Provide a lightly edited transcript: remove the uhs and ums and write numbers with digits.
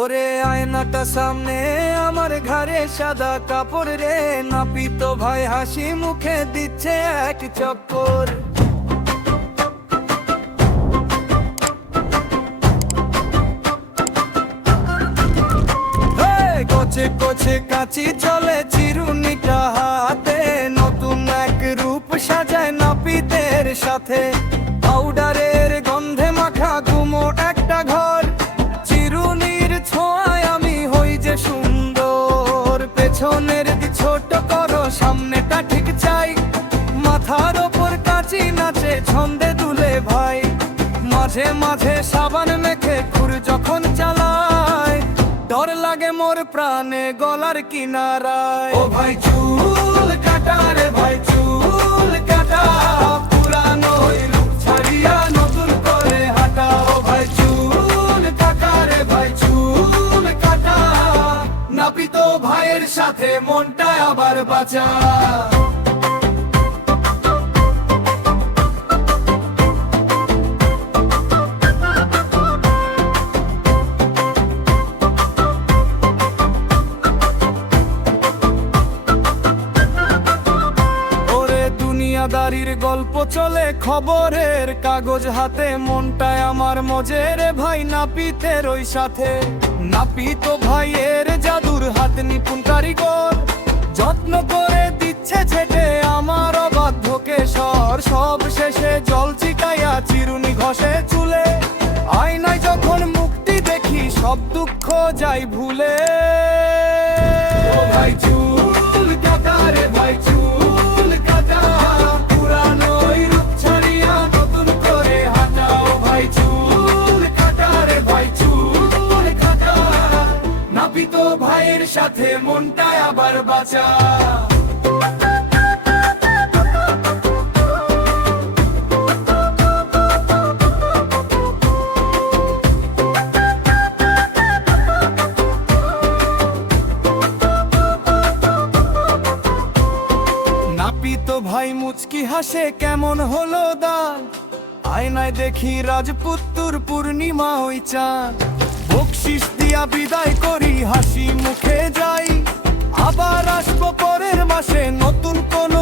ওরে আয়নাটা সামনে আমার ঘরে সাদা কাপড় রে, নাপিত ভাই হাসি মুখে দিচ্ছে এক চক্কর। কোচে কোচে কাচি চলে চিরুনিটা হাতে, নতুন এক রূপ সাজায় নাপিতের সাথে। পাউডারের গন্ধে মাখা গুমো একটা ঘর, চিরুনির ছোঁয়ায় আমি হই যে সুন্দর। পেছনের ছোট করো সামনেটা ঠিক চাই, মাথার ওপর কাচি নাচে ছন্দে দুলে ভাই। মাঝে মাঝে সাবান মেখে খুর যখন চালায়, ডর লাগে মোর প্রাণে গলার কিনারায়। ও ভাই চুল কাটা রে ভাই চুল কাটা, পুরানো রূপ ছাড়িয়া নতুন করে হাঁটা। ও ভাই চুল কাটা রে ভাই চুল কাটা, নাপিত ভাইয়ের সাথে মনটা আবার বাঁচা। দুনিয়াদারির গল্প চলে খবরের কাগজ হাতে, মনটায় আমার মজে রে ভাই নাপিতের ওই সাথে। নাপিত ভাইয়ের জাদুর হাত নিপুণ কারিগর, যত্ন করে দিচ্ছে ছেটে আমার অবাধ্য কেশর। সব শেষে জল চিকাইয়া চিরুনি ঘষে চুলে, আয়নায় যখন মুক্তি দেখি সব দুঃখ যাই ভুলে। ও ভাই চুল কাটা রে ভাই চুল কাটা, পুরানো রূপ ছাড়িয়া নতুন করে হাঁটা। ও ভাই চুল কাটা রে ভাই চুল কাটা, নাপিত ভাইয়ের সাথে মনটায় আবার বাঁচা। নাপিত ভাই মুচকি হাসে কেমন হলো দান, আয়নায় দেখি রাজপুত্তুর পূর্ণিমা ওই চাঁদ। বকশিস দিয়া বিদায় করি হাসি মুখে যাই, আবার আসবো পরের মাসে নতুন কোন